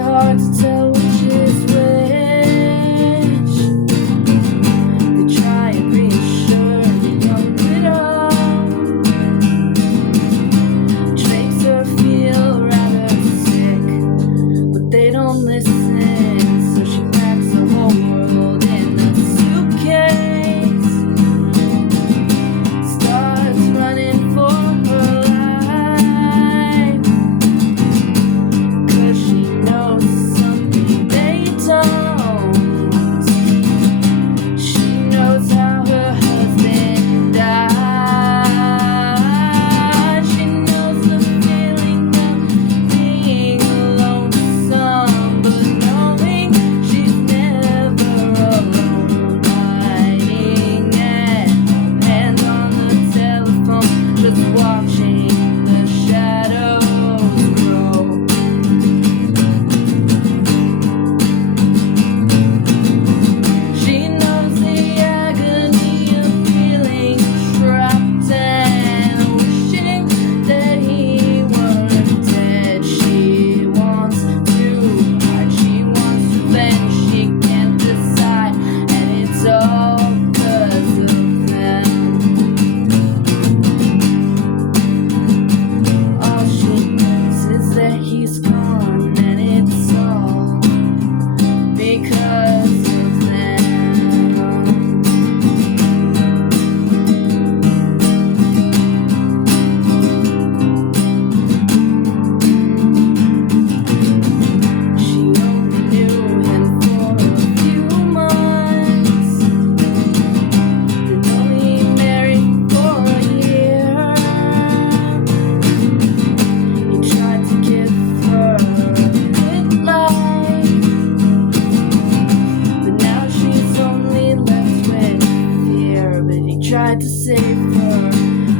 Hard to tell which is which. They try and reassure the young widow, which makes her feel rather sick, but they don't listen, so she packs the whole world in a suitcase, starts running for her life, 'cause she knows something they don't. She knows how her husband died. She knows the feeling of being lonesome, but knowing she's never alone, hiding at home, hands on the telephone, just watching the shadows grow. She knows the agony of feeling trapped and wishing that he weren't dead. She wants to hide, she wants revenge, she can't decide, and it's all 'cause of them. All she knows is that he's gone, and it's all because of them. She only knew him for a few months, then only married for a year. He tried to give her a good life, but now she's only left with fear. But he tried to save her.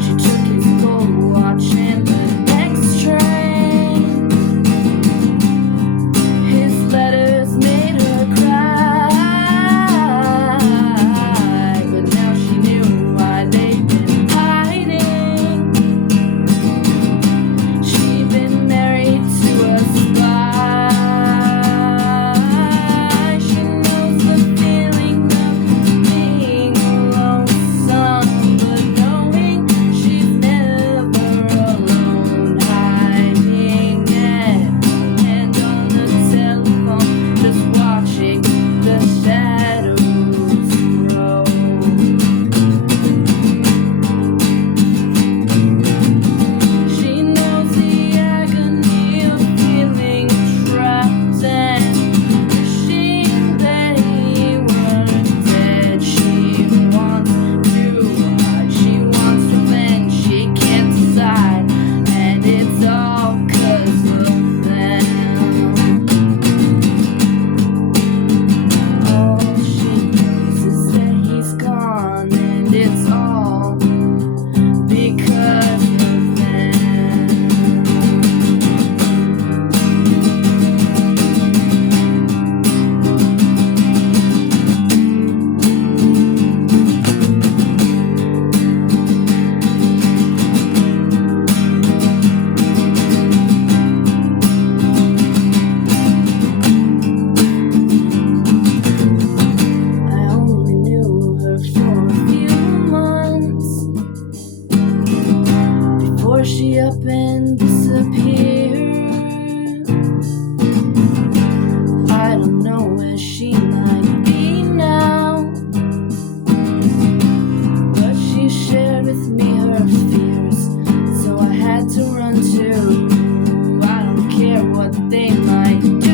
She took his gold watch and the next train. His letters made her cry, but now she knew why they'd been hiding. She'd been married to a spy. She knows the feeling of being lonesome, but knowing she's never alone, hiding at home, hand on the telephone, just watching the shadows grow. She knows the agony of feeling trapped and wishing that he weren't dead. She wants to hide, she wants revenge, she can't decide, and it's all 'cause of them. All she knows is that he's gone, and it's all because of them. I only knew her for a few months before she up and disappeared. I don't know where she might be now, but she shared with me her fears, so I had to run to. I don't care what they might do.